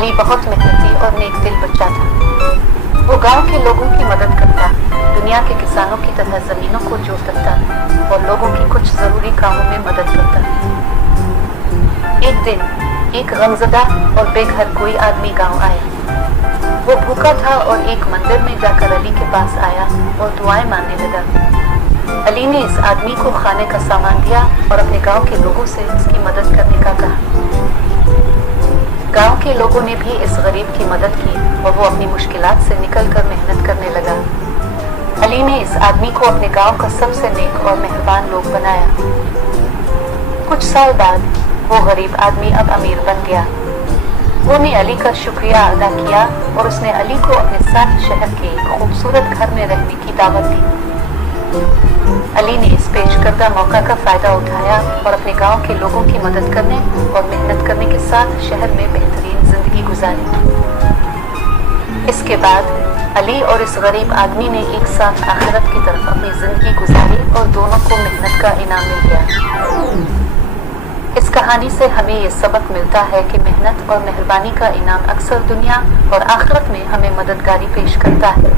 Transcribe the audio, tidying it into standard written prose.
अली बहुत मेहनती और नेक दिल बच्चा था। वो गांव के लोगों की मदद करता, दुनिया के किसानों की तरह जमीनों को जोतता और लोगों की कुछ जरूरी कामों में मदद करता। एक दिन एक गमज़दा और बेघर कोई आदमी गांव आया। वो भूखा था और एक मंदिर में जाकर अली के पास आया और दुआएं मांगने लगा। अली ने इस आदमी को खाने का सामान दिया और अपने गांव के लोगों से उसकी मदद करने का कहा। गांव के लोगों ने भी इस गरीब की मदद की और वो अपनी मुश्किलात से निकलकर मेहनत करने लगा। अली ने इस आदमी को अपने गांव का सबसे नेक और मेहरबान लोग बनाया। कुछ साल बाद वो गरीब आदमी अब अमीर बन गया। वो ने अली का शुक्रिया अदा किया और उसने अली को अपने साथ शहर के एक खूबसूरत घर में रहने की दावत दी। अली ने इस पेश करदा मौका का फायदा उठाया और अपने गांव के लोगों की मदद करने और मेहनत करने के साथ शहर में बेहतरीन जिंदगी गुजारी। इसके बाद अली और इस गरीब आदमी ने एक साथ आखिरत की तरफ अपनी जिंदगी गुजारी और दोनों को मेहनत का इनाम मिल गया। इस कहानी से हमें ये सबक मिलता है कि मेहनत और मेहरबानी का इनाम अक्सर दुनिया और आखिरत में हमें मददगारी पेश करता है।